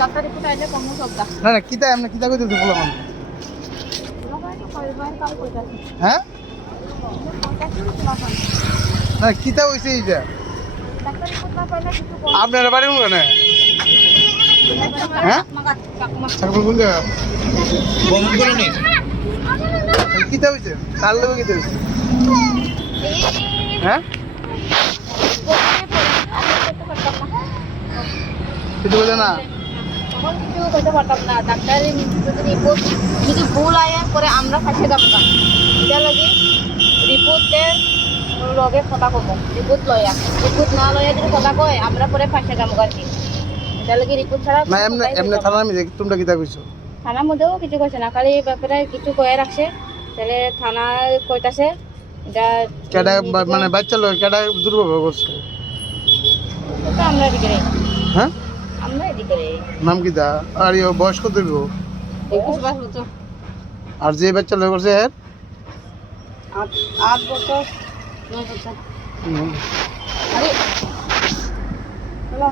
Doctor report আইলে কমু সবটা না না কিতা এমনি কিতা কইতেছে বলো কোন হ্যাঁ না কিতা হইছে এইটা আপনার বাড়ি কোন হ্যাঁ ঠাকুর কোন জায়গা বমন কলোনি কিতা হইছে কার লগে কিতা হইছে হ্যাঁ কিছু বলে না তখন কিছু কইতে পারতাম না ডাক্তারের রিপোর্ট যদি ভুল আয় করে আমরা ফাঁসে যাবো না এটা লাগে রিপোর্টের লগে কথা কব রিপোর্ট লয়া রিপোর্ট না লয়া যদি কথা কয় আমরা পরে ফাঁসে যাবো আর কি এটা লাগে রিপোর্ট ছাড়া না এমনি এমনি থানার মধ্যে তোমরা কিতা কইছো থানার মধ্যেও কিছু কইছে না খালি ব্যাপারে কিছু কয়ে রাখছে তাহলে থানা কইতাছে এটা কেডা মানে বাচ্চা লোক কেডা দুর্ব্যবহার করছে তো আমরা এদিকে রে হ্যাঁ আমরা এদিকে রে নাম কিতা আর ইয়ে বয়স কত হইব 21 বছর আর যে বাচ্চা লোক করছে এর 8 বছর 9 বছর হুম। আরে চলো